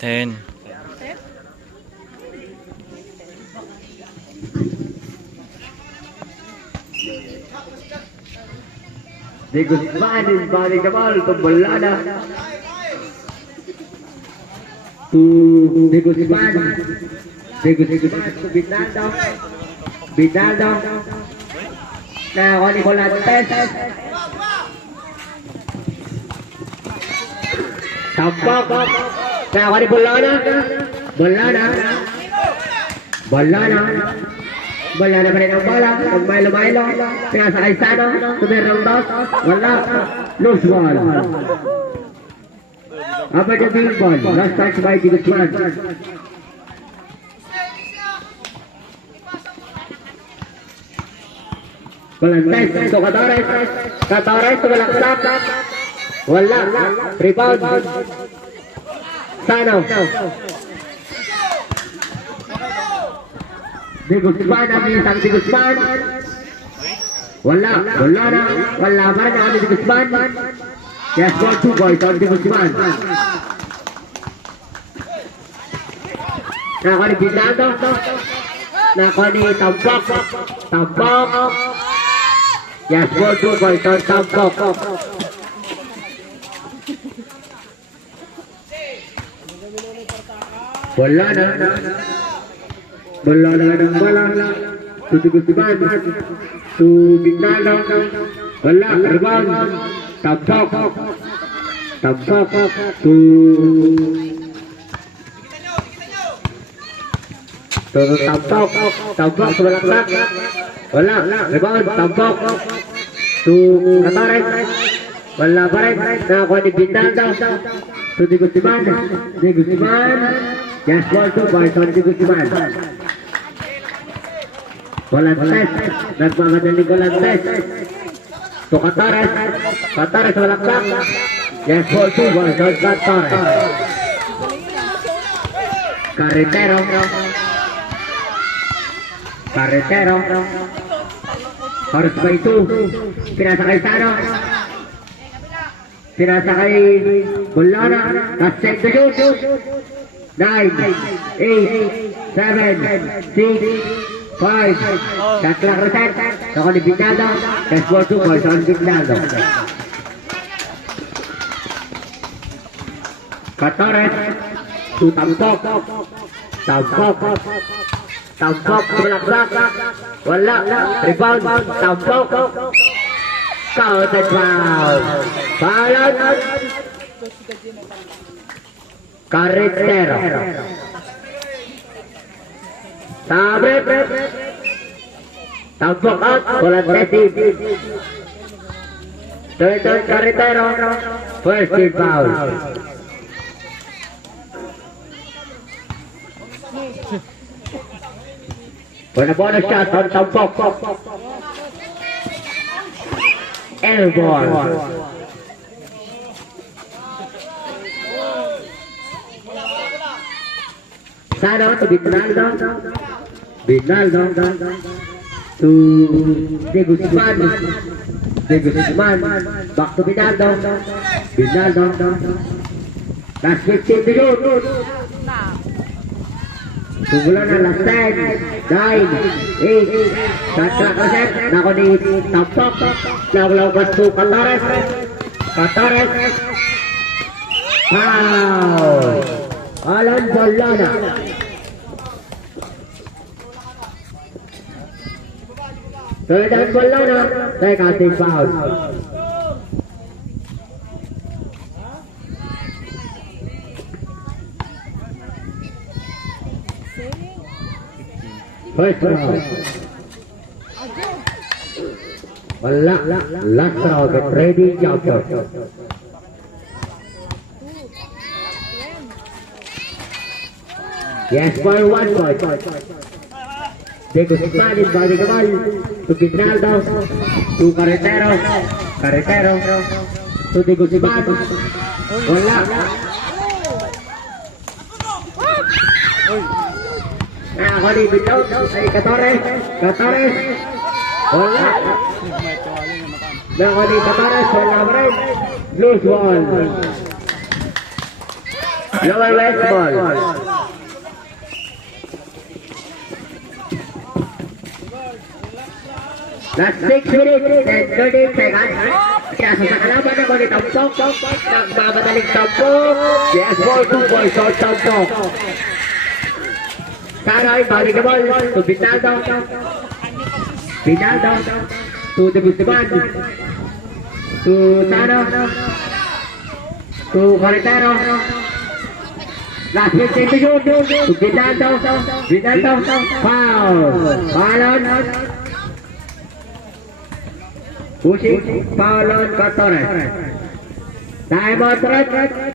10. De Guzman is bowling the ball to Bollana. To De Guzman. De Guzman to Binaldo. Binaldo. Now on Volantes. Tampok. Now on Bollana. Bollana. Bollana. Bola na pa rin ang bola. Mag-milo-milo. Pinasakay Sano. Tumirang dos. Wala. Loose ball. Upper the big ball. Last touch by De Guzman. Volantes to Catores. Catores to Balaksak. Wala. Rebound. Sano. De Guzman ang isang De Guzman. Wala na. Wala pa rin ang De Guzman. Yes, 2 points on De Guzman. Nako ni Binaldo. Nako ni Tampok. Tampok. Yes, 2 points on Tampok. Wala na. Bola ng bola to De Guzman to Binaldo. Wala, rebound. Tampok to Tampok to Balaksak. Wala, rebound. Tampok to Catores. Wala pa rin. Nakakuha ni Binaldo to De Guzman. De Guzman. Yes, 2 points on De Guzman. Volantes. Nagmamadali Volantes. To Catores. Catores Balaksak. Yes, 2 points on Catores. Carretero. Horse by 2. Pinasakay Sano. Pinasakay Bollana. That's set to shoot. 9, 8, 7, 6, 5. Shot clock reset. Ako ni Binaldo. That's 2 points on Binaldo. Catores to Tampok. Tampok to Balaksak. Wala. Rebound. Tampok. Counted foul. Foul. Carretero. Sabre. Tampok out. Volantes. Third Carretero. First team foul. Bonus shot on Tampok. Elbow. Sano to Binaldo. Binaldo to De Guzman. De Guzman. Back to Binaldo. Binaldo. Last 15 to shoot. Tumulan na last 10. 9, 8. Shot clock reset. Nako ni Tampok. Lawlaw to Catores. Catores. Foul. Alan Bollana. Third and Bollana. Second team foul. First round. Wala. Last round. Get ready. Jump shot. Yes, for 1 point. De Guzman is body the ball to Binaldo. To Carretero. To De Guzman. Wala. Ako ni Bitaw. Ay Catores. Wala. Ako ni Catores. Wala pa rin. Loose ball. Lower west ball. Last 6 minutes and 30 seconds. Kaya sa kalaban ako ni Tampok. Nagmamadaling Tampok. Yes, ball, 2 ball, short Tampok. Saray, balik the ball to Binaldo. Binaldo to the Bustiman. To Tano. To Carretero. Last 15 to shoot. To Binaldo. Binaldo. Foul. Foul on. Pushing. Foul on Torres. Time out, Torres.